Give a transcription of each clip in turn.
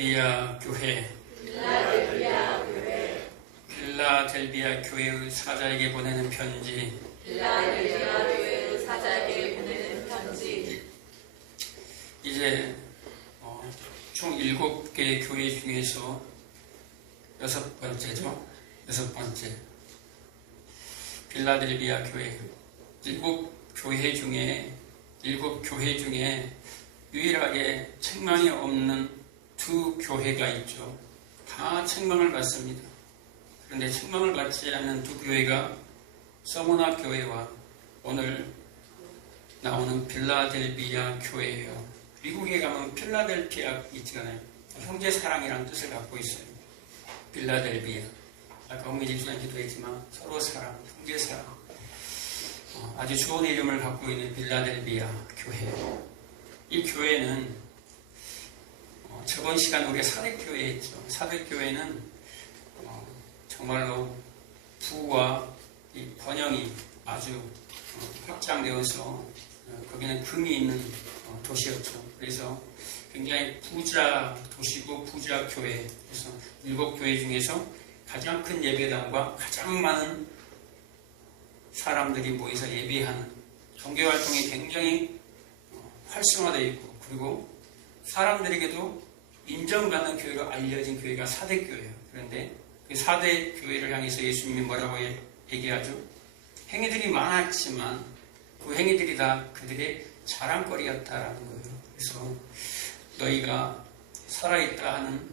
필라델비아 교회 필라델비아 교회의 사자에게 보내는 편지. 이제 총 7개의 교회 중에서 6번째죠. 6번째. 필라델비아 교회. 7교회 중에 유일하게 책망이 없는 2교회가 있죠. 다 책망을 받습니다. 그런데 책망을 받지 않는 2교회가 서머나 교회와 오늘 나오는 필라델비아 교회예요. 미국에 가면 필라델피아 있잖아요. 형제 사랑이라는 뜻을 갖고 있어요. 필라델비아. 아까 엄밀히 기도했지만 서로 사랑, 형제 사랑. 아주 좋은 이름을 갖고 있는 필라델비아 교회. 이 교회는 저번 시간 우리가 사대교회 했죠. 사대교회는 정말로 부와 이 번영이 아주 확장되어서 거기는 금이 있는 도시였죠. 그래서 굉장히 부자 도시고 부자 교회. 그래서 7교회 중에서 가장 큰 예배당과 가장 많은 사람들이 모여서 예배하는 종교활동이 굉장히 활성화되어 있고, 그리고 사람들에게도 인정받는 교회로 알려진 교회가 사대교회예요. 그런데 그 사대교회를 향해서 예수님이 뭐라고 얘기하죠? 행위들이 많았지만 그 행위들이 다 그들의 자랑거리였다라는 거예요. 그래서 너희가 살아있다 하는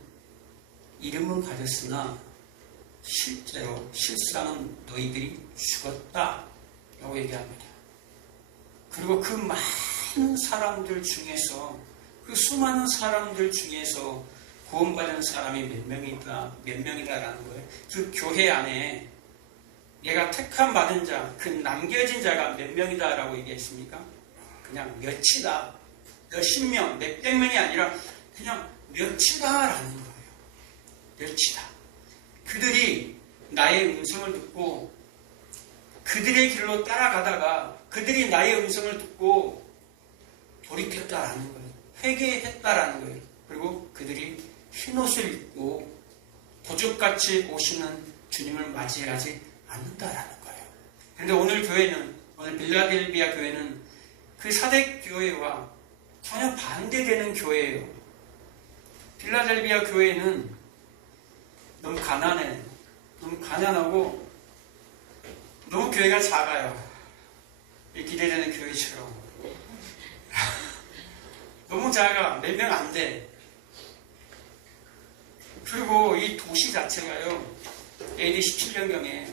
이름은 가졌으나 실상은 너희들이 죽었다라고 얘기합니다. 그리고 그 많은 사람들 중에서, 그 수많은 사람들 중에서 구원받은 사람이 몇 명이다라는 거예요. 그 교회 안에 내가 택함 받은 자, 그 남겨진 자가 몇 명이다라고 얘기했습니까? 그냥 몇이다. 몇십 명, 몇백 명이 아니라 그냥 몇이다라는 거예요. 몇이다. 그들이 나의 음성을 듣고 그들의 길로 따라가다가 그들이 나의 음성을 듣고 돌이켰다라는 거예요. 회개했다라는 거예요. 그리고 그들이 흰옷을 입고 도적같이 오시는 주님을 맞이하지 않는다라는 거예요. 그런데 오늘 필라델비아 교회는 그 사대 교회와 전혀 반대되는 교회예요. 필라델비아 교회는 너무 가난해. 너무 가난하고 너무 교회가 작아요. 기대되는 교회처럼. 너무 작아. 몇 명 안 돼. 그리고 이 도시 자체가요, AD 17년경에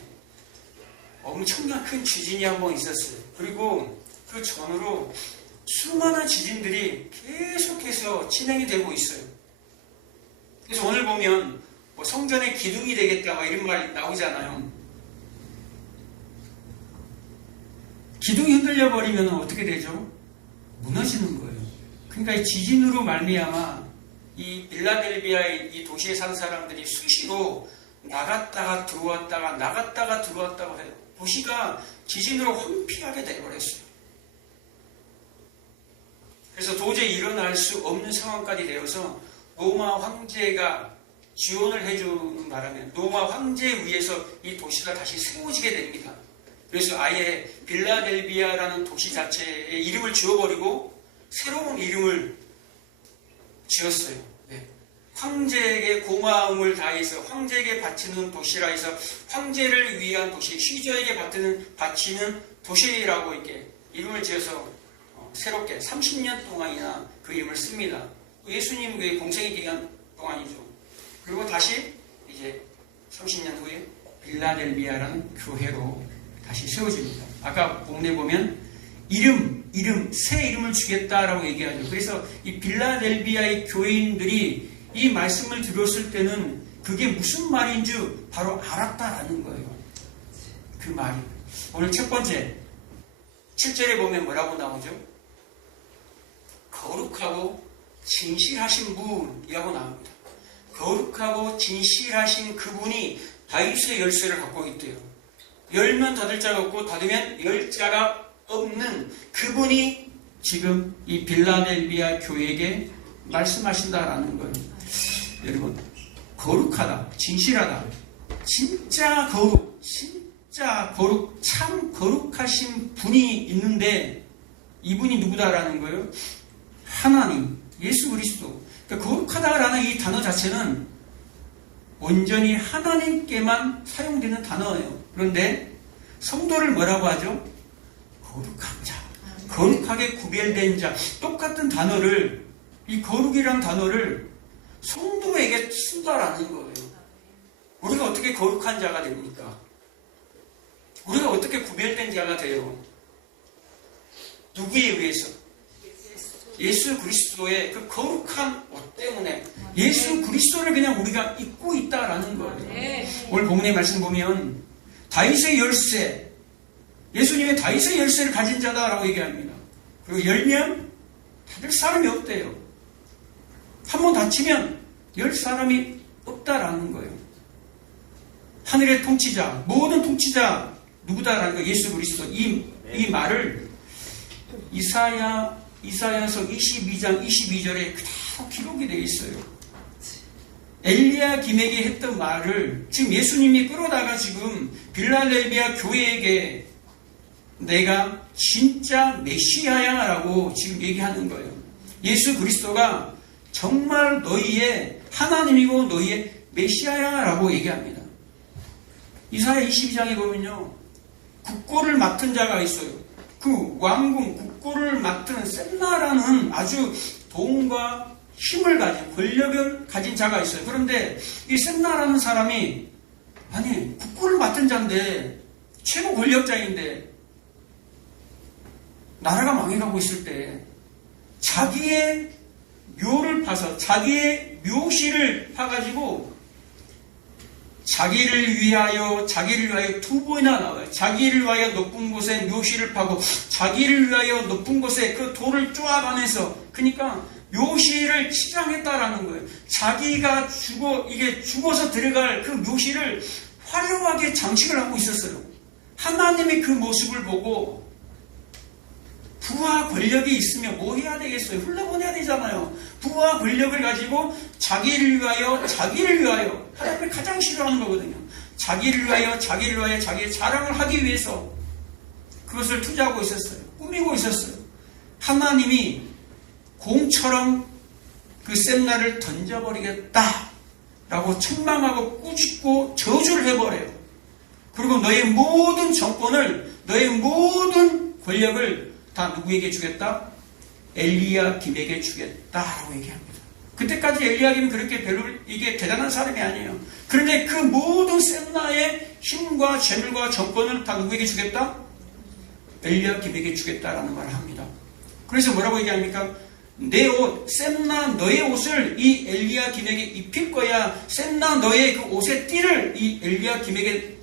엄청난 큰 지진이 한 번 있었어요. 그리고 그 전후로 수많은 지진들이 계속해서 진행이 되고 있어요. 그래서 오늘 보면 성전의 기둥이 되겠다 이런 말 나오잖아요. 기둥이 흔들려 버리면 어떻게 되죠? 무너지는 거예요. 그러니까 이 지진으로 말미암아 이 필라델비아의 이 도시에 사는 사람들이 수시로 나갔다가 들어왔다가 해요. 도시가 지진으로 황폐하게 되어버렸어요. 그래서 도저히 일어날 수 없는 상황까지 되어서 로마 황제가 지원을 해주는 바람에 로마 황제에 의해서 이 도시가 다시 세워지게 됩니다. 그래서 아예 필라델비아라는 도시 자체에 이름을 지워버리고 새로운 이름을 지었어요. 네. 황제에게 고마움을 다해서 황제에게 바치는 도시라 해서 황제를 위한 도시, 시저에게 바치는 도시라고 이렇게 이름을 지어서 새롭게 30년 동안이나 그 이름을 씁니다. 예수님의 공생의 기간 동안이죠. 그리고 다시 이제 30년 후에 필라델비아라는 교회로 다시 세워집니다. 아까 본문에 보면 새 이름을 주겠다라고 얘기하죠. 그래서 이 필라델비아의 교인들이 이 말씀을 들었을 때는 그게 무슨 말인지 바로 알았다라는 거예요. 그 말이. 오늘 첫 번째 7절에 보면 뭐라고 나오죠? 거룩하고 진실하신 분이라고 나옵니다. 거룩하고 진실하신 그분이 다윗의 열쇠를 갖고 있대요. 열면 닫을 자가 없고 닫으면 열 자가 없는 그분이 지금 이 필라델비아 교회에게 말씀하신다라는 거예요. 여러분, 거룩하다, 진실하다, 진짜 거룩, 참 거룩하신 분이 있는데 이분이 누구다라는 거예요? 하나님, 예수 그리스도. 그러니까 거룩하다라는 이 단어 자체는 온전히 하나님께만 사용되는 단어예요. 그런데 성도를 뭐라고 하죠? 거룩한 자, 거룩하게 구별된 자. 똑같은 단어를, 이 거룩이라는 단어를 성도에게 쓴다라는 거예요. 우리가 어떻게 거룩한 자가 됩니까? 우리가 어떻게 구별된 자가 돼요? 누구에 의해서? 예수 그리스도의 그 거룩한 옷 때문에 예수 그리스도를 그냥 우리가 입고 있다라는 거예요. 오늘 본문의 말씀 보면 다윗의 열쇠, 예수님의 다윗의 열쇠를 가진 자다라고 얘기합니다. 그리고 열면 닫을 사람이 없대요. 한번 닫히면 열 사람이 없다라는 거예요. 하늘의 통치자, 모든 통치자 누구다라는 거, 예수 그리스도. 이 말을 이사야서 22장 22절에 그대로 기록이 되어 있어요. 엘리야 김에게 했던 말을 지금 예수님이 끌어다가 지금 빌라델비아 교회에게 내가 진짜 메시아야라고 지금 얘기하는 거예요. 예수 그리스도가 정말 너희의 하나님이고 너희의 메시아야라고 얘기합니다. 이사야 22장에 보면요, 국고를 맡은 자가 있어요. 그 왕궁 국고를 맡은 셈나라는 아주 돈과 힘을 가진, 권력을 가진 자가 있어요. 그런데 이 셈나라는 사람이, 아니 국고를 맡은 자인데, 최고 권력자인데 나라가 망해가고 있을 때 자기의 묘를 파서, 자기의 묘실을 파가지고 자기를 위하여 두 번이나 나와요. 자기를 위하여 높은 곳에 묘실을 파고 자기를 위하여 높은 곳에 그 돌을 쪼아가면서, 그러니까 묘실을 치장했다라는 거예요. 자기가 죽어서 들어갈 그 묘실을 화려하게 장식을 하고 있었어요. 하나님의 그 모습을 보고 부와 권력이 있으면 뭐 해야 되겠어요? 흘러보내야 되잖아요. 부와 권력을 가지고 자기를 위하여 하나님이 가장 싫어하는 거거든요. 자기를 위하여 자기의 자랑을 하기 위해서 그것을 투자하고 있었어요. 꾸미고 있었어요. 하나님이 공처럼 그 셈나를 던져버리겠다라고 책망하고 꾸짖고 저주를 해버려요. 그리고 너의 모든 정권을, 너의 모든 권력을 다 누구에게 주겠다? 엘리야김에게 주겠다라고 얘기합니다. 그때까지 엘리야김은 그렇게 별로 이게 대단한 사람이 아니에요. 그런데 그 모든 셈나의 힘과 재물과 정권을 다 누구에게 주겠다? 엘리야김에게 주겠다라는 말을 합니다. 그래서 뭐라고 얘기합니까? 내 옷, 셈나 너의 옷을 이 엘리야김에게 입힐 거야. 셈나 너의 그 옷의 띠를 이 엘리야김에게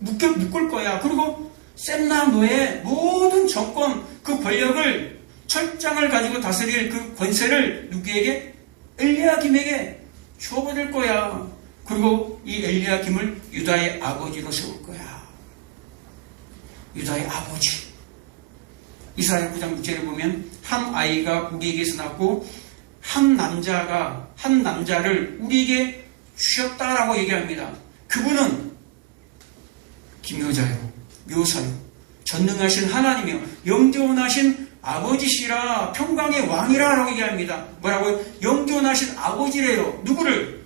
묶을 거야. 그리고 셈나 너의 모든 정권, 그 권력을, 철장을 가지고 다스릴 그 권세를 누구에게? 엘리야김에게 주어버릴 거야. 그리고 이 엘리야김을 유다의 아버지로 세울 거야. 유다의 아버지. 이사야 9장 6절에 보면 한 아이가 우리에게서 낳고 한 남자를 우리에게 주셨다라고 얘기합니다. 그분은 기묘자요, 묘사요, 전능하신 하나님이요, 영존하신 아버지시라, 평강의 왕이라 라고 얘기합니다. 뭐라고요? 영존하신 아버지래요. 누구를?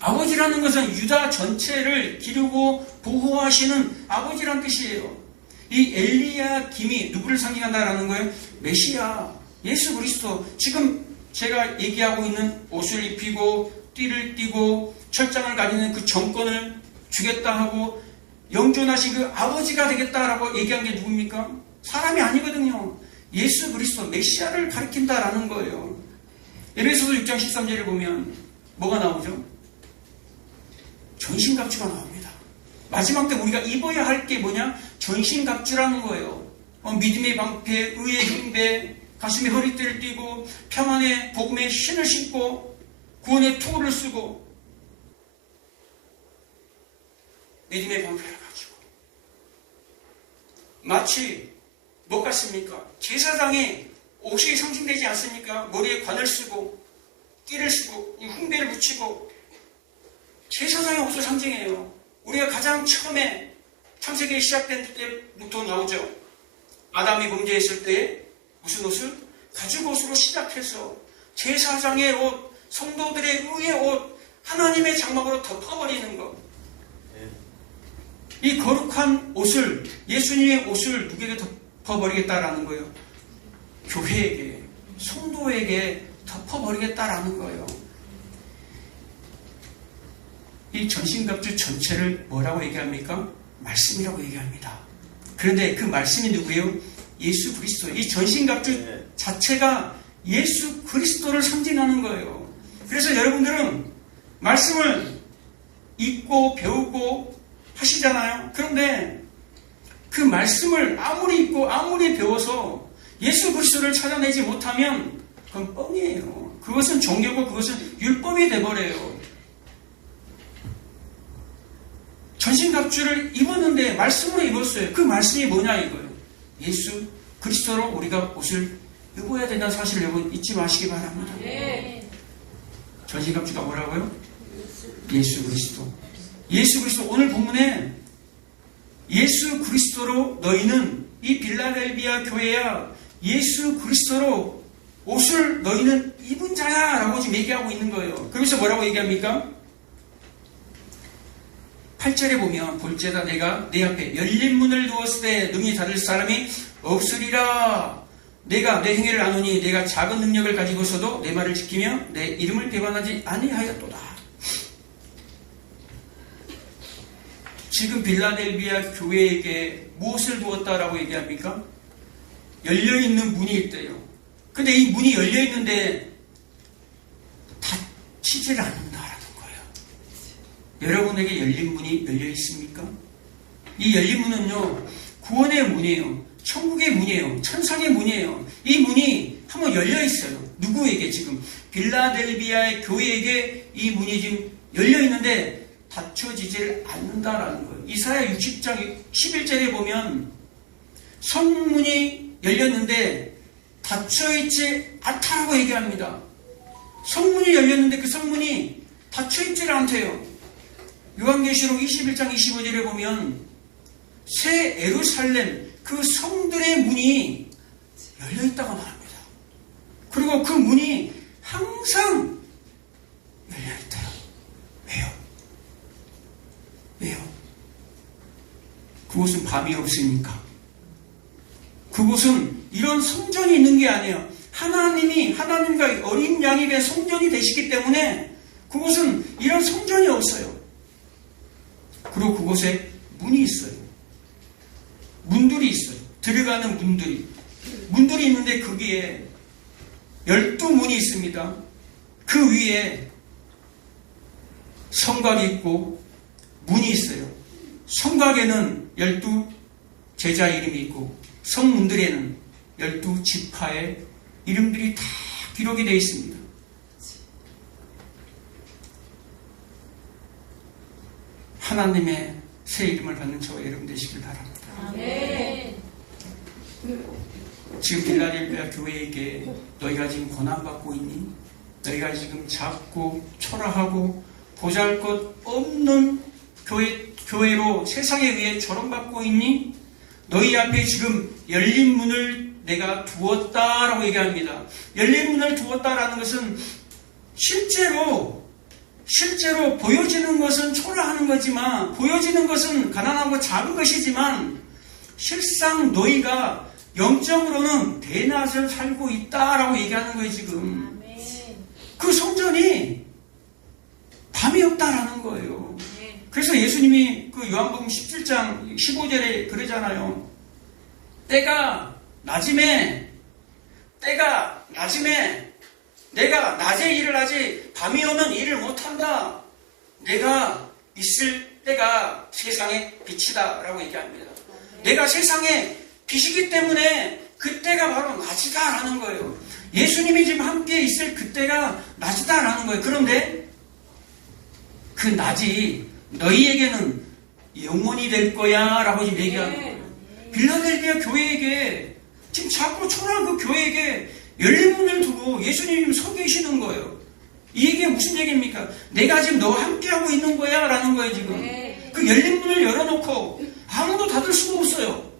아버지라는 것은 유다 전체를 기르고 보호하시는 아버지란 뜻이에요. 이 엘리야김이 누구를 상징한다라는 거예요? 메시아, 예수 그리스도. 지금 제가 얘기하고 있는 옷을 입히고 띠를 띠고 철장을 가지는 그 정권을 주겠다 하고 영존하신 그 아버지가 되겠다라고 얘기한 게 누굽니까? 사람이 아니거든요. 예수 그리스도 메시아를 가리킨다라는 거예요. 에베소서 6장 13절을 보면 뭐가 나오죠? 전신갑주가 나옵니다. 마지막 때 우리가 입어야 할 게 뭐냐? 전신갑주라는 거예요. 믿음의 방패, 의의 흉배, 가슴에 허리띠를 띠고 평안의 복음의 신을 신고 구원의 투구를 쓰고 믿음의 방패를 가지고, 마치 뭐 같습니까? 제사장의 옷이 상징되지 않습니까? 머리에 관을 쓰고 띠를 쓰고 이 흉배를 붙이고 제사장의 옷을 상징해요. 우리가 가장 처음에 창세기 시작된 때부터 나오죠. 아담이 범죄했을 때 무슨 옷을? 가죽 옷으로 시작해서 제사장의 옷, 성도들의 의의 옷, 하나님의 장막으로 덮어버리는 것. 이 거룩한 옷을, 예수님의 옷을 누구에게 덮어버리겠다라는 거예요? 교회에게, 성도에게 덮어버리겠다라는 거예요. 이 전신갑주 전체를 뭐라고 얘기합니까? 말씀이라고 얘기합니다. 그런데 그 말씀이 누구예요? 예수 그리스도. 이 전신갑주 자체가 예수 그리스도를 상징하는 거예요. 그래서 여러분들은 말씀을 읽고 배우고 하시잖아요. 그런데 그 말씀을 아무리 읽고 아무리 배워서 예수 그리스도를 찾아내지 못하면 그건 뻥이에요. 그것은 종교고 그것은 율법이 돼버려요. 전신갑주를 입었는데 말씀으로 입었어요. 그 말씀이 뭐냐 이거예요. 예수 그리스도로 우리가 옷을 입어야 된다는 사실을 여러분 잊지 마시기 바랍니다. 전신갑주가 뭐라고요? 예수 그리스도. 예수 그리스도. 오늘 본문에 예수 그리스도로 너희는 이 빌라델비아 교회야 예수 그리스도로 옷을 너희는 입은 자야 라고 지금 얘기하고 있는 거예요. 그러면서 뭐라고 얘기합니까? 8절에 보면 볼지어다 내가 내 앞에 열린 문을 두었을 때 능히 닫을 사람이 없으리라. 내가 내 행위를 아노니 내가 작은 능력을 가지고서도 내 말을 지키며 내 이름을 배반하지 아니하였도다. 지금 빌라델비아 교회에게 무엇을 두었다라고 얘기합니까? 열려있는 문이 있대요. 근데 이 문이 열려있는데 닫히질 않는다라는 거예요. 여러분에게 열린 문이 열려있습니까? 이 열린 문은요, 구원의 문이에요. 천국의 문이에요. 천상의 문이에요. 이 문이 한번 열려있어요. 누구에게 지금? 빌라델비아의 교회에게 이 문이 지금 열려있는데 닫혀지질 않는다라는 거예요. 이사야 60장 11절에 보면 성문이 열렸는데 닫혀있지 않다라고 얘기합니다. 성문이 열렸는데 그 성문이 닫혀있질 않대요. 요한계시록 21장 25절에 보면 새 예루살렘 그 성들의 문이 열려있다고 말합니다. 그리고 그 문이 항상 열려있대요. 왜요? 왜요? 그곳은 밤이 없으니까. 그곳은 이런 성전이 있는 게 아니에요. 하나님과 어린 양이 된 성전이 되시기 때문에 그곳은 이런 성전이 없어요. 그리고 그곳에 문이 있어요. 문들이 있어요. 들어가는 문들이. 문들이 있는데 거기에 12문이 있습니다. 그 위에 성곽이 있고 문이 있어요. 성곽에는 12 제자 이름이 있고 성문들에는 12지파의 이름들이 다 기록이 되어 있습니다. 하나님의 새 이름을 받는 저와 여러분 되시길 바랍니다. 아멘. 지금 빌라델비아 교회에게 너희가 지금 고난받고 있니? 너희가 지금 작고 초라하고 보잘것없는 교회로 세상에 의해 조롱받고 있니? 너희 앞에 지금 열린 문을 내가 두었다라고 얘기합니다. 열린 문을 두었다라는 것은 실제로 보여지는 것은 초라하는 거지만, 보여지는 것은 가난하고 작은 것이지만, 실상 너희가 영적으로는 대낮을 살고 있다라고 얘기하는 거예요, 지금. 그 성전이 밤이 없다라는 거예요. 그래서 예수님이 그 요한복음 17장 15절에 그러잖아요. 때가 낮음에 내가 낮에 일을 하지 밤이 오면 일을 못한다. 내가 있을 때가 세상의 빛이다 라고 얘기합니다. 내가 세상의 빛이기 때문에 그때가 바로 낮이다라는 거예요. 예수님이 지금 함께 있을 그때가 낮이다라는 거예요. 그런데 그 낮이 너희에게는 영원히 될 거야 라고 지금 얘기하는 거예요. 빌라델비아 교회에게 지금 작고 초라한 그 교회에게 열린 문을 두고 예수님이 서 계시는 거예요. 이게 무슨 얘기입니까? 내가 지금 너와 함께하고 있는 거야 라는 거예요 지금. 그 열린 문을 열어놓고 아무도 닫을 수가 없어요.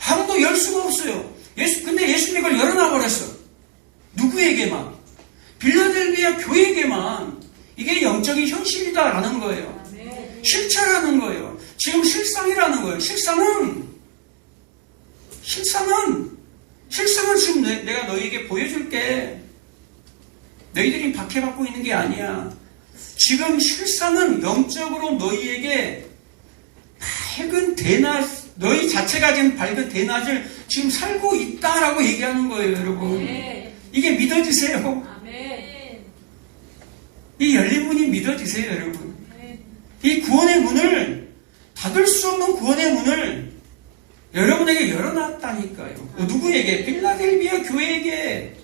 아무도 열 수가 없어요. 근데 예수님이 그걸 열어놔버렸어. 누구에게만? 빌라델비아 교회에게만. 이게 영적인 현실이다라는 거예요. 실체라는 거예요. 지금 실상이라는 거예요. 실상은 지금 내가 너희에게 보여줄게. 너희들이 박해받고 있는 게 아니야. 지금 실상은 영적으로 너희에게 밝은 대낮, 너희 자체가 지금 밝은 대낮을 지금 살고 있다라고 얘기하는 거예요, 여러분. 이게 믿어지세요? 이 열린 문이 믿어지세요, 여러분? 이 구원의 문을, 닫을 수 없는 구원의 문을 여러분에게 열어놨다니까요. 누구에게? 빌라델비아 교회에게.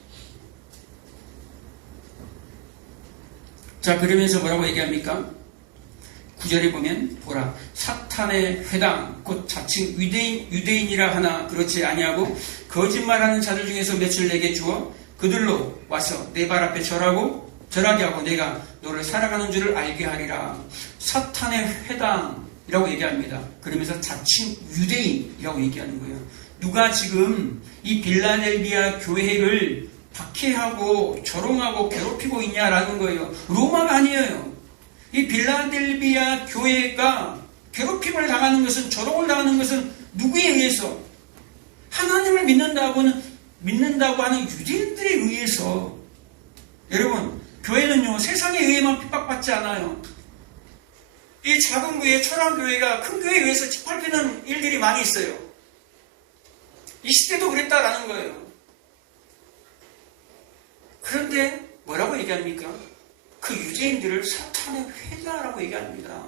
자, 그러면서 뭐라고 얘기합니까? 9절에 보면 보라 사탄의 회당 곧 자칭 유대인이라 하나 그렇지 아니하고 거짓말하는 자들 중에서 몇을 내게 주어 그들로 와서 내 발 앞에 절하게 하고 내가 너를 사랑하는 줄을 알게 하리라. 사탄의 회당이라고 얘기합니다. 그러면서 자칭 유대인이라고 얘기하는 거예요. 누가 지금 이 빌라델비아 교회를 박해하고 조롱하고 괴롭히고 있냐라는 거예요. 로마가 아니에요. 이 빌라델비아 교회가 괴롭힘을 당하는 것은, 조롱을 당하는 것은 누구에 의해서? 하나님을 믿는다고 하는 유대인들에 의해서. 여러분, 교회는요, 세상에 의해만 핍박받지 않아요. 이 작은 교회, 초라한 교회가 큰 교회에 의해서 짓밟히는 일들이 많이 있어요. 이 시대도 그랬다라는 거예요. 그런데 뭐라고 얘기합니까? 그 유대인들을 사탄의 회자라고 얘기합니다.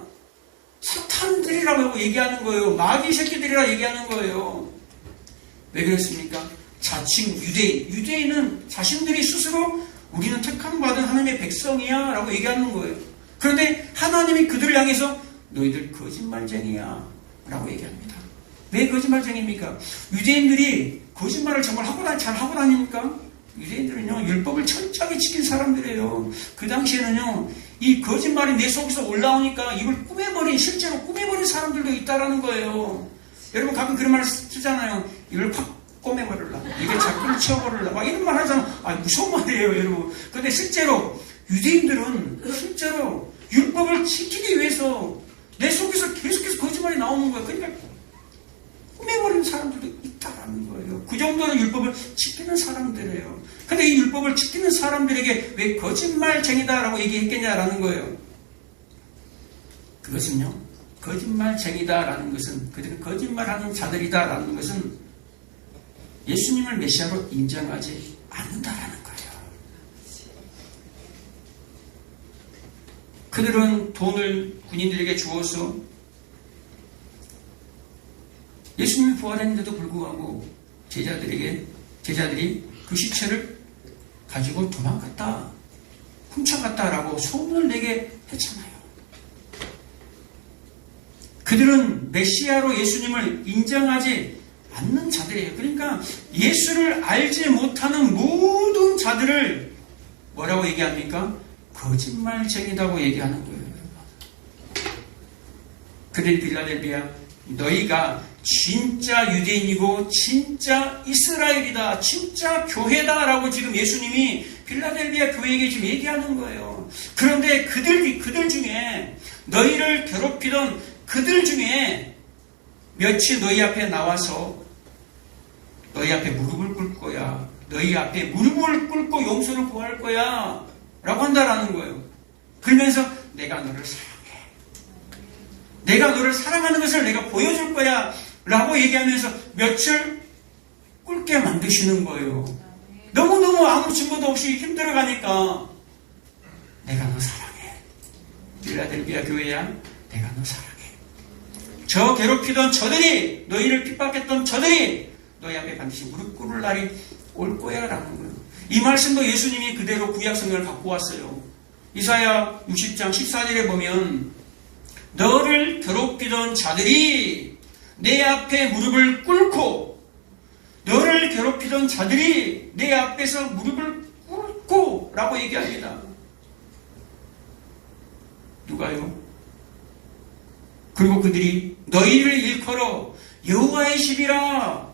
사탄들이라고 얘기하는 거예요. 마귀 새끼들이라고 얘기하는 거예요. 왜 그렇습니까? 자칭 유대인. 유대인은 자신들이 스스로 우리는 택함받은 하나님의 백성이야 라고 얘기하는 거예요. 그런데 하나님이 그들을 향해서 너희들 거짓말쟁이야 라고 얘기합니다. 왜 거짓말쟁이입니까? 유대인들이 거짓말을 정말 잘 하고 다닙니까? 유대인들은요, 율법을 철저하게 지킨 사람들이에요. 그 당시에는요, 이 거짓말이 내 속에서 올라오니까 이걸 실제로 꾸며버린 사람들도 있다라는 거예요. 여러분 가끔 그런 말 쓰잖아요. 이걸 확 꼬매버릴라. 이게 자꾸를 치워버릴라. 막 이런 말 하잖아. 무서운 말이에요, 여러분. 근데 실제로 유대인들은 실제로 율법을 지키기 위해서 내 속에서 계속해서 거짓말이 나오는 거예요. 그러니까 꾸며버리는 사람들도 있다라는 거예요. 그 정도로 율법을 지키는 사람들이에요. 근데 이 율법을 지키는 사람들에게 왜 거짓말쟁이다라고 얘기했겠냐라는 거예요. 그것은요, 거짓말쟁이다라는 것은, 그들은 거짓말하는 자들이다라는 것은 예수님을 메시아로 인정하지 않는다라는 거예요. 그들은 돈을 군인들에게 주어서 예수님이 부활했는데도 불구하고 제자들이 그 시체를 가지고 도망갔다, 훔쳐갔다라고 소문을 내게 했잖아요. 그들은 메시아로 예수님을 인정하지 않는 자들이에요. 그러니까 예수를 알지 못하는 모든 자들을 뭐라고 얘기합니까? 거짓말쟁이라고 얘기하는 거예요. 그들 빌라델비아, 너희가 진짜 유대인이고 진짜 이스라엘이다, 진짜 교회다라고 지금 예수님이 빌라델비아 교회에게 지금 얘기하는 거예요. 그런데 그들 중에, 너희를 괴롭히던 그들 중에 몇이 너희 앞에 나와서 너희 앞에 무릎을 꿇을 거야. 너희 앞에 무릎을 꿇고 용서를 구할 거야 라고 한다라는 거예요. 그러면서 내가 너를 사랑해, 내가 너를 사랑하는 것을 내가 보여줄 거야 라고 얘기하면서 며칠 꿇게 만드시는 거예요. 너무너무 아무 증거도 없이 힘들어가니까 내가 너 사랑해, 빌라델비아 교회야, 내가 너 사랑해. 저 괴롭히던 저들이, 너희를 핍박했던 저들이 너희 앞에 반드시 무릎 꿇을 날이 올 거야 라는 거예요. 이 말씀도 예수님이 그대로 구약 성경을 갖고 왔어요. 이사야 60장 14절에 보면 너를 괴롭히던 자들이 내 앞에 무릎을 꿇고, 너를 괴롭히던 자들이 내 앞에서 무릎을 꿇고 라고 얘기합니다. 누가요? 그리고 그들이 너희를 일컬어 여호와의 집이라,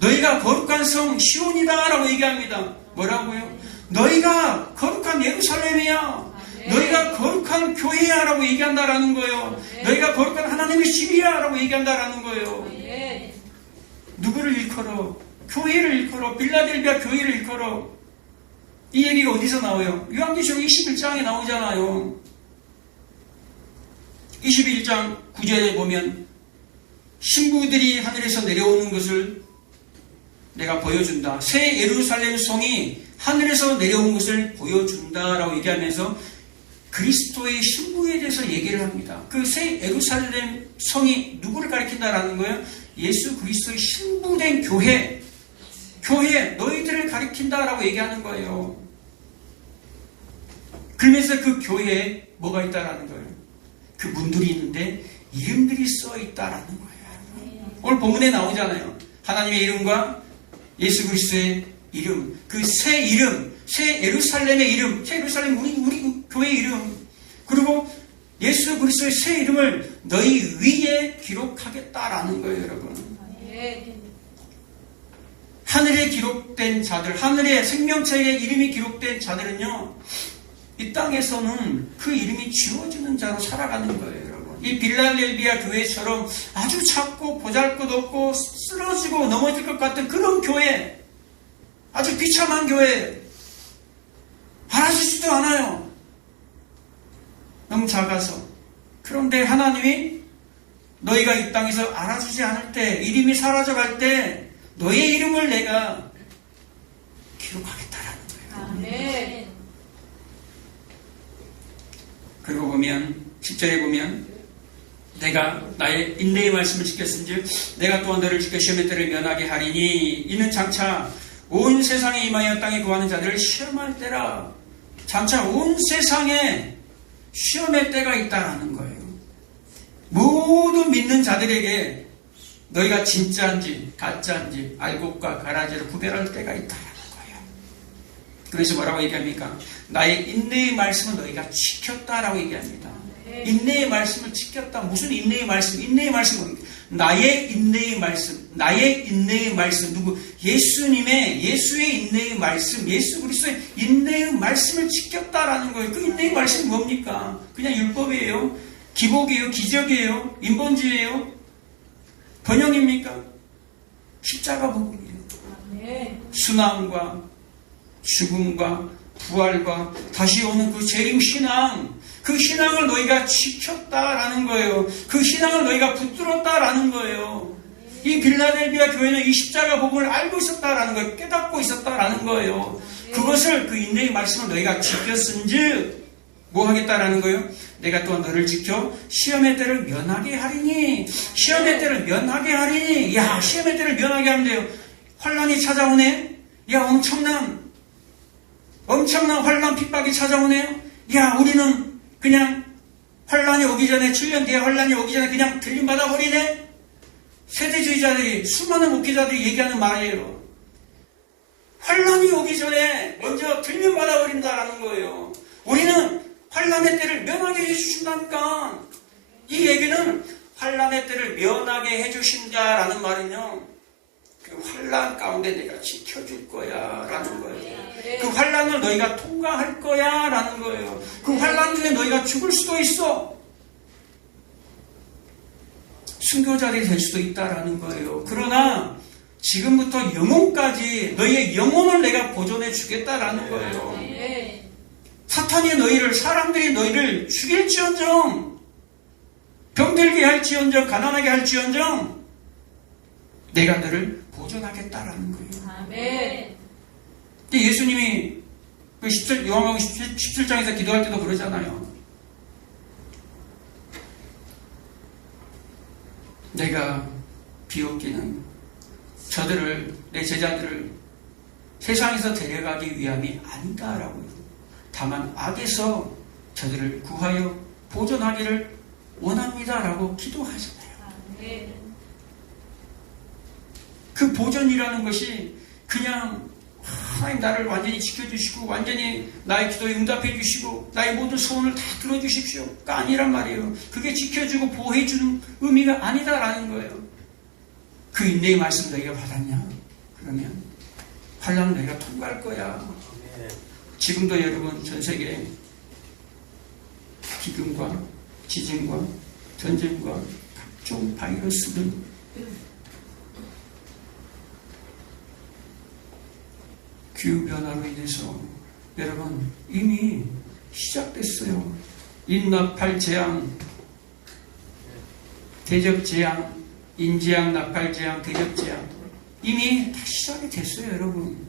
너희가 거룩한 성 시온이다 라고 얘기합니다. 뭐라고요? 너희가 거룩한 예루살렘이야, 너희가 거룩한 교회야 라고 얘기한다라는 거예요. 너희가 거룩한 하나님의 집이야 라고 얘기한다라는 거예요. 누구를 일컬어? 교회를 일컬어. 빌라델비아 교회를 일컬어. 이 얘기가 어디서 나와요? 요한계시록 21장에 나오잖아요. 21장 9절에 보면 신부들이 하늘에서 내려오는 것을 내가 보여준다. 새 예루살렘 성이 하늘에서 내려온 것을 보여준다라고 얘기하면서 그리스도의 신부에 대해서 얘기를 합니다. 그 새 예루살렘 성이 누구를 가리킨다라는 거예요? 예수 그리스도의 신부된 교회, 너희들을 가리킨다라고 얘기하는 거예요. 그러면서 그 교회에 뭐가 있다라는 거예요? 그 문들이 있는데 이름들이 써 있다라는 거예요. 오늘 본문에 나오잖아요. 하나님의 이름과 예수 그리스도의 이름, 그 새 이름, 새 예루살렘의 이름, 새 예루살렘 우리 교회의 이름, 그리고 예수 그리스도의 새 이름을 너희 위에 기록하겠다라는 거예요, 여러분. 하늘에 기록된 자들, 하늘의 생명책에 이름이 기록된 자들은요, 이 땅에서는 그 이름이 지워지는 자로 살아가는 거예요, 여러분. 이 빌라델비아 교회처럼 아주 작고 보잘것없고 쓰러지고 넘어질 것 같은 그런 교회, 아주 비참한 교회, 알아주지도 않아요. 너무 작아서. 그런데 하나님이 너희가 이 땅에서 알아주지 않을 때, 이름이 사라져갈 때 너의 이름을 내가 기록하겠다라는 거예요. 아멘. 그리고 보면 10절에 보면 내가 나의 인내의 말씀을 지켰은즉 내가 또한 너를 지켜 시험의 때를 면하게 하리니 이는 장차 온 세상에 임하여 땅에 구하는 자들을 시험할 때라. 장차 온 세상에 시험의 때가 있다라는 거예요. 모든 믿는 자들에게 너희가 진짜인지 가짜인지 알곡과 가라지를 구별할 때가 있다라는 거예요. 그래서 뭐라고 얘기합니까? 나의 인내의 말씀은 너희가 지켰다라고 얘기합니다. 인내의 말씀을 지켰다. 무슨 인내의 말씀? 인내의 말씀은 나의 인내의 말씀, 나의 인내의 말씀. 누구? 예수의 인내의 말씀, 예수 그리스도의 인내의 말씀을 지켰다라는 거예요. 그 인내의 말씀이 뭡니까? 그냥 율법이에요? 기복이에요? 기적이에요? 인본주의예요? 번영입니까? 십자가 복음이에요. 순환과 죽음과 부활과 다시 오는 그 재림 신앙, 그 신앙을 너희가 지켰다라는 거예요. 그 신앙을 너희가 붙들었다라는 거예요. 이 빌라델비아 교회는 이 십자가 복음을 알고 있었다라는 거예요. 깨닫고 있었다라는 거예요. 그것을, 그 인내의 말씀을 너희가 지켰은즉 뭐 하겠다라는 거예요? 내가 또한 너를 지켜 시험의 때를 면하게 하리니. 시험의 때를 면하게 하리니. 야, 시험의 때를 면하게 하면 돼요. 환란이 찾아오네. 야, 엄청난 환란 핍박이 찾아오네요. 야, 우리는 그냥 환란이 오기 전에, 7년 뒤에 환란이 오기 전에 그냥 들림받아 버리네. 세대주의자들이, 수많은 목회자들이 얘기하는 말이에요. 환란이 오기 전에 먼저 들림받아 버린다라는 거예요. 우리는 환란의 때를 면하게 해주신다니까. 이 얘기는 환란의 때를 면하게 해주신다라는 말은요, 그 환란 가운데 내가 지켜줄 거야 라는 거예요. 그 환란을 너희가 통과할 거야 라는 거예요. 그 환란 중에 너희가 죽을 수도 있어. 순교자들이 될 수도 있다라는 거예요. 그러나 지금부터 영혼까지 너희의 영혼을 내가 보존해 주겠다라는 거예요. 사탄이 사람들이 너희를 죽일지언정, 병들게 할지언정, 가난하게 할지언정 내가 너를 보존하겠다라는 거예요. 아멘. 예수님이 그 요한복음 17장에서 기도할 때도 그러잖아요. 내가 비웃기는 저들을, 내 제자들을 세상에서 데려가기 위함이 아니다라고요. 다만 악에서 저들을 구하여 보존하기를 원합니다라고 기도하잖아요. 아멘. 그 보존이라는 것이 그냥 하나님 나를 완전히 지켜주시고 완전히 나의 기도에 응답해 주시고 나의 모든 소원을 다 들어주십시오가 아니란 말이에요. 그게 지켜주고 보호해주는 의미가 아니다라는 거예요. 그 인내의 말씀 너희가 받았냐? 그러면 환난을 너희가 통과할 거야. 지금도 여러분 전 세계에 기근과 지진과 전쟁과 각종 바이러스들 기후변화로 인해서 여러분 이미 시작됐어요. 인나팔 재앙, 대적재앙, 인재앙, 나팔재앙, 대적재앙 이미 다 시작이 됐어요. 여러분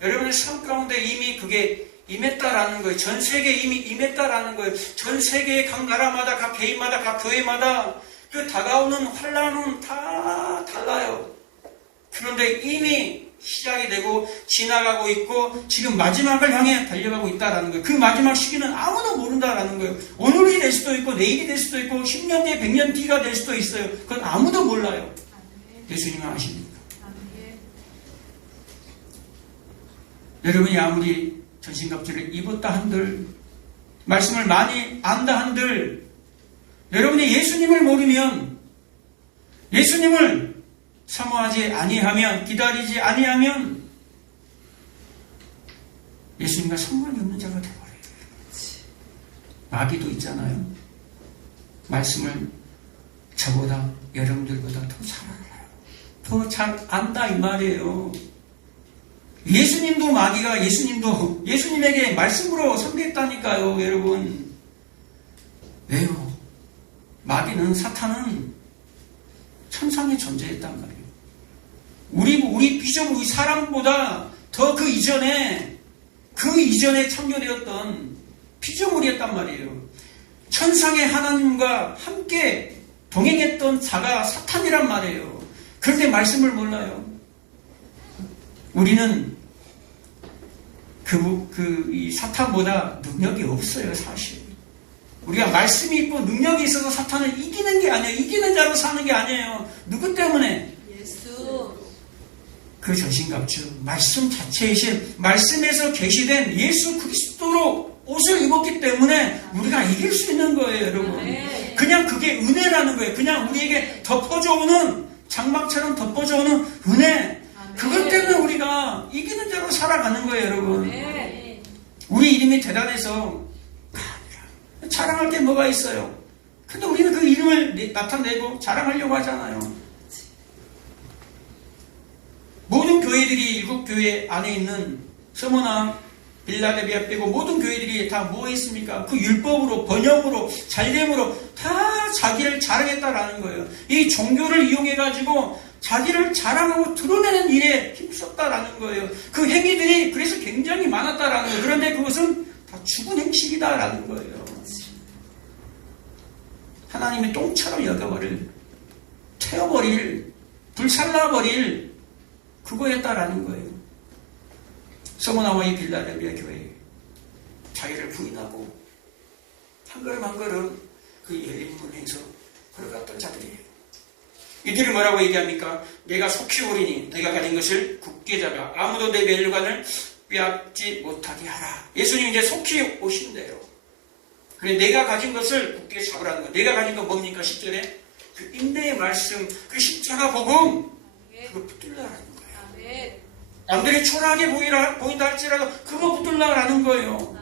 여러분의 삶 가운데 이미 그게 임했다라는 거예요. 전 세계에 이미 임했다라는 거예요. 전 세계의 각 나라마다 각 개인마다 각 교회마다 그 다가오는 환난은 다 달라요. 그런데 이미 시작이 되고 지나가고 있고 지금 마지막을 향해 달려가고 있다라는 거예요. 그 마지막 시기는 아무도 모른다라는 거예요. 오늘이 될 수도 있고 내일이 될 수도 있고 10년 뒤에 100년 뒤가 될 수도 있어요. 그건 아무도 몰라요. 예수님은 아십니까? 여러분이 아무리 전신갑주를 입었다 한들 말씀을 많이 안다 한들 여러분이 예수님을 모르면 예수님을 사모하지 아니하면 기다리지 아니하면 예수님과 상관이 없는 자가 되어버려요. 마귀도 있잖아요. 말씀을 저보다 여러분들보다 더 잘 알아요. 더 잘 안다 이 말이에요. 예수님도 마귀가 예수님에게 말씀으로 상대했다니까요. 여러분 왜요? 마귀는 사탄은 천상에 존재했단 말이에요. 우리 비전 우리 사람보다 더 그 이전에 창조되었던 피조물이었단 말이에요. 천상의 하나님과 함께 동행했던 자가 사탄이란 말이에요. 그런데 말씀을 몰라요. 우리는 이 사탄보다 능력이 없어요, 사실. 우리가 말씀이 있고 능력이 있어서 사탄을 이기는 게 아니에요. 이기는 자로 사는 게 아니에요. 누구 때문에? 예수. 그 전신갑주, 말씀 자체이신, 말씀에서 계시된 예수 그리스도로 옷을 입었기 때문에 우리가 이길 수 있는 거예요, 여러분. 그냥 그게 은혜라는 거예요. 그냥 우리에게 덮어져오는, 장막처럼 덮어져오는 은혜. 그것 때문에 우리가 이기는 자로 살아가는 거예요, 여러분. 우리 이름이 대단해서 자랑할 게 뭐가 있어요? 근데 우리는 그 이름을 나타내고 자랑하려고 하잖아요. 모든 교회들이 일곱 교회 안에 있는 서머나 빌라델비아 빼고 모든 교회들이 다 뭐 했습니까? 그 율법으로, 번역으로, 잘됨으로 다 자기를 자랑했다라는 거예요. 이 종교를 이용해가지고 자기를 자랑하고 드러내는 일에 힘썼다라는 거예요. 그 행위들이 그래서 굉장히 많았다라는 거예요. 그런데 그것은 다 죽은 행식이다라는 거예요. 하나님이 똥처럼 여겨버릴, 태워버릴, 불살라버릴 그거였다라는 거예요. 서머나와 이 빌라델비아 교회 자기를 부인하고 한 걸음 한 걸음 그 열린 문에서 걸어갔던 자들이에요. 이들이 뭐라고 얘기합니까? 내가 속히 오리니 내가 가진 것을 굳게 잡아 아무도 내 멸류관을 빼앗지 못하게 하라. 예수님이 이제 속히 오신대요. 그래 내가 가진 것을 굳게 잡으라는 거예요. 내가 가진 건 뭡니까? 10절에 그 인내의 말씀, 그 십자가 복음, 그거 붙들라라는 거예요. 남들이 초라하게 보인다 할지라도 그거 붙들라라는 거예요.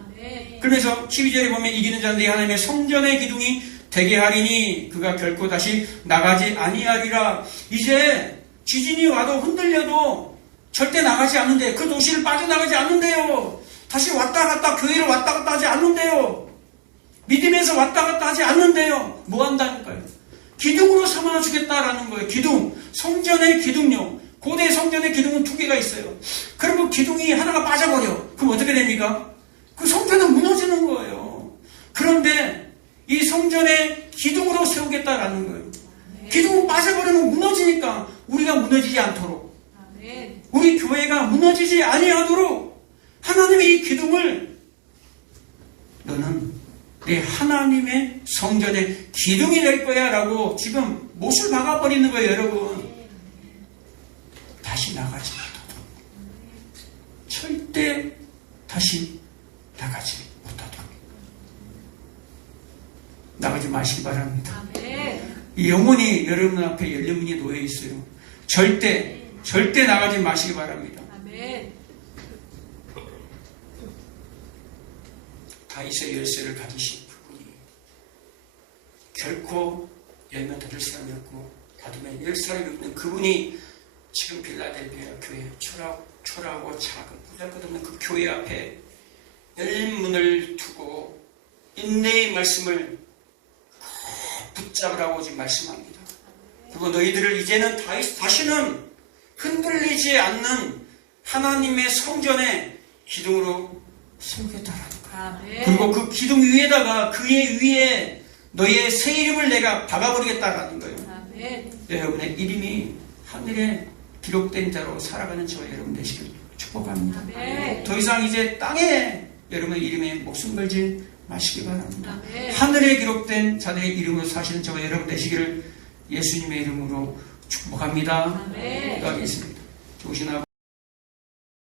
그러면서 12절에 보면 이기는 자는 내 하나님의 성전의 기둥이 되게 하리니 그가 결코 다시 나가지 아니하리라. 이제 지진이 와도 흔들려도 절대 나가지 않는데 그 도시를 빠져나가지 않는데요. 다시 왔다 갔다 교회를 왔다 갔다 하지 않는데요. 믿으면서 왔다 갔다 하지 않는데요. 뭐 한다니까요? 기둥으로 삼아 주겠다라는 거예요. 기둥. 성전의 기둥요. 고대 성전의 기둥은 두 개가 있어요. 그러면 기둥이 하나가 빠져버려. 그럼 어떻게 됩니까? 그 성전은 무너지는 거예요. 그런데 이 성전의 기둥으로 세우겠다라는 거예요. 기둥은 빠져버리면 무너지니까 우리가 무너지지 않도록, 우리 교회가 무너지지 아니하도록 하나님의 이 기둥을 너는 내 하나님의 성전의 기둥이 될 거야 라고 지금 못을 박아버리는 거예요. 여러분 다시 나가지 못하도록 절대 다시 나가지 못하도록 나가지 마시기 바랍니다. 영원히 여러분 앞에 열린 문이 놓여 있어요. 절대 나가지 마시기 바랍니다. 다윗의 열쇠를 가지신 그분이 결코 열면 닫을 사람이 없고 닫으면 열 사람이 없는 그분이 지금 빌라델비아 교회 초라하고 작은 보잘것없는 그 교회 앞에 열린 문을 두고 인내의 말씀을 붙잡으라고 지금 말씀합니다. 그리고 너희들을 이제는 다시는 흔들리지 않는 하나님의 성전의 기둥으로 세우겠다라는 거예요. 그리고 그 기둥 위에다가 그의 위에 너희의 새 이름을 내가 박아버리겠다라는 거예요. 여러분의 이름이 하늘에 기록된 자로 살아가는 저와 여러분 되시길 축복합니다. 더 이상 이제 땅에 여러분의 이름에 목숨 걸지 마시기 바랍니다. 하늘에 기록된 자들의 이름으로 사시는 저와 여러분 되시기를 예수님의 이름으로 축복합니다. 기도하겠습니다. 좋으신 아버지